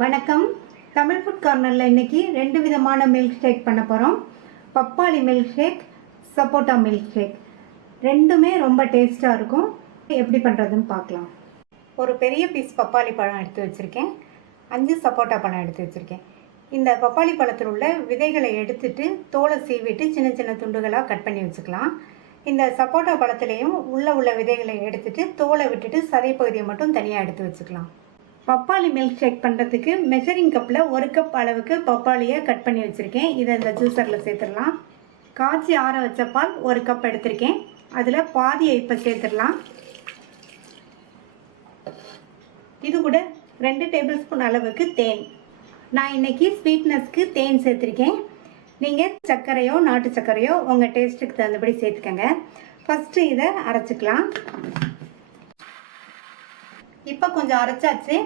வணக்கம். தமிழ் ஃபுட் கார்னரில் இன்றைக்கி 2 விதமான மில்க் ஷேக் பண்ண போகிறோம். பப்பாளி மில்க் ஷேக், சப்போட்டா மில்க் ஷேக். ரெண்டுமே ரொம்ப டேஸ்ட்டாக இருக்கும். எப்படி பண்ணுறதுன்னு பார்க்கலாம். ஒரு பெரிய பீஸ் பப்பாளி பழம் எடுத்து வச்சுருக்கேன். 5 சப்போட்டா பழம் எடுத்து வச்சுருக்கேன். இந்த பப்பாளி பழத்தில் உள்ள விதைகளை எடுத்துட்டு தோலை சீவிட்டு சின்ன சின்ன துண்டுகளாக கட் பண்ணி வச்சுக்கலாம். இந்த சப்போட்டா பழத்துலேயும் உள்ள விதைகளை எடுத்துட்டு தோலை விட்டுட்டு சதை பகுதியை மட்டும் தனியாக எடுத்து வச்சுக்கலாம். பப்பாளி மில்க் ஷேக் பண்ணுறதுக்கு மெஷரிங் கப்பில் 1 கப் அளவுக்கு பப்பாளியை கட் பண்ணி வச்சுருக்கேன். இதை இந்த ஜூஸரில் சேர்த்துடலாம். காய்ச்சி ஆற வச்ச பால் 1 கப் எடுத்திருக்கேன். அதில் பாதியை இப்போ சேர்த்துடலாம். இது கூட 2 டேபிள் ஸ்பூன் அளவுக்கு தேன். நான் இன்றைக்கி ஸ்வீட்னஸ்க்கு தேன் சேர்த்துருக்கேன். நீங்கள் சர்க்கரையோ நாட்டு சர்க்கரையோ உங்கள் டேஸ்ட்டுக்கு தகுந்தபடி சேர்த்துக்கங்க. ஃபஸ்ட்டு இதை அரைச்சிக்கலாம். இப்போ கொஞ்சம் அரைச்சாச்சு.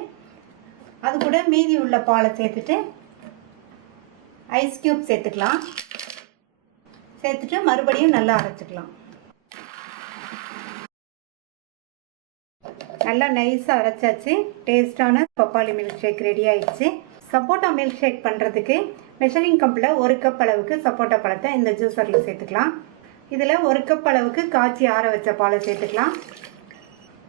அது கூட மீதி உள்ள பாலை சேர்த்துட்டு ஐஸ் க்யூப் சேர்த்துக்கலாம். சேர்த்துட்டு மறுபடியும் நல்லா அரைச்சிக்கலாம். நல்லா நைஸாக அரைச்சாச்சு. டேஸ்டான பப்பாளி மில்க் ஷேக் ரெடி ஆயிடுச்சு. சப்போட்டா மில்க் ஷேக் பண்ணுறதுக்கு மெஷரிங் கப்பில் 1 கப் அளவுக்கு சப்போட்டா பழத்தை இந்த ஜூஸரில் சேர்த்துக்கலாம். இதில் 1 கப் அளவுக்கு காய்ச்சி ஆற வச்ச பாலை சேர்த்துக்கலாம்.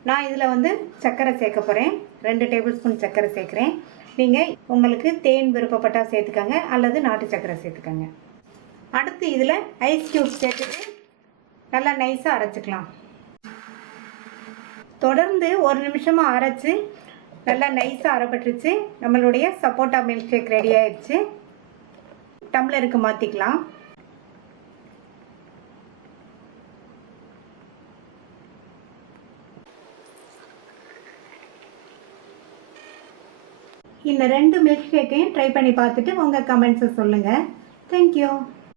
நான் இதில் சர்க்கரை சேர்க்க போகிறேன். 2 டேபிள் ஸ்பூன் சர்க்கரை சேர்க்குறேன். நீங்கள் உங்களுக்கு தேன் விருப்பப்பட்டால் சேர்த்துக்கங்க, அல்லது நாட்டு சர்க்கரை சேர்த்துக்கங்க. அடுத்து இதில் ஐஸ் க்யூப் சேர்த்துட்டு நல்லா நைஸாக அரைச்சிக்கலாம். தொடர்ந்து 1 நிமிஷமாக அரைச்சி நல்லா நைஸாக அரைப்பட்டுருச்சு. நம்மளுடைய சப்போட்டா மில்க் ஷேக் ரெடி ஆயிடுச்சு. டம்ளருக்கு மாற்றிக்கலாம். இந்த 2 மில்க் ஷேக்கையும் ட்ரை பண்ணி பார்த்துட்டு உங்கள் கமெண்ட்ஸை சொல்லுங்கள். தேங்க்யூ.